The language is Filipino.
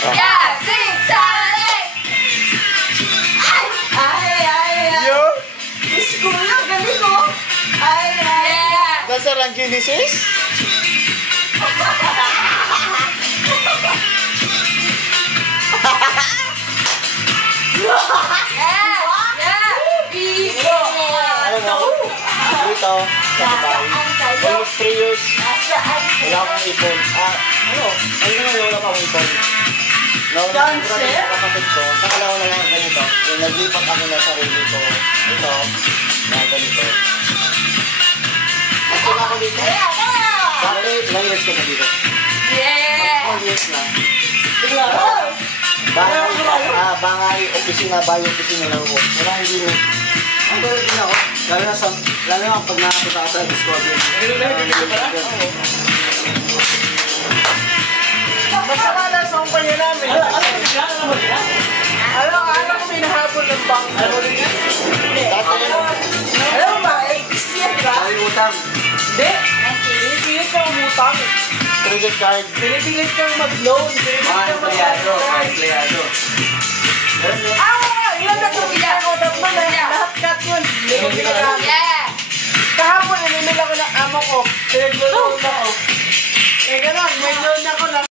Yeah, sing, salik! Ay! Yo! Miss Kuya, galing mo. Ay. Yeah! Nasa ang Genesis? Yeah! Yeah! Bigo! Alam mo? Dito, sa Dubai. Nasaan kayo? Almost 3 years. Nasaan Wala akong ipon. Ayun na wala pa akong ipon. Dancer? Kapatid ko, nakalawa na lang ganito. Yung naglipat ako na sarili ko. Ito, na ganito. Nagpun ako dito. Dati, ilang years ko na dito? Yeah! 4 years na. Bigla. Bangay, opisina, bayo, opisina lang ko. Wala hindi mo. Ang galing din ako. Lalo na pag nakapunta ako sa Discovery. Basta ka na sa kumpanya namin. Alam ko may nahabol ng bank. Dati, Alam mo ba, siya ka? ay utang. Hindi. Pinipilit kang umutang. Credit card. Pinipilit kang mag-loan. Pinipilit kang mag-credit card. Ganun yun. Ilan na ito? Lahat cut yun.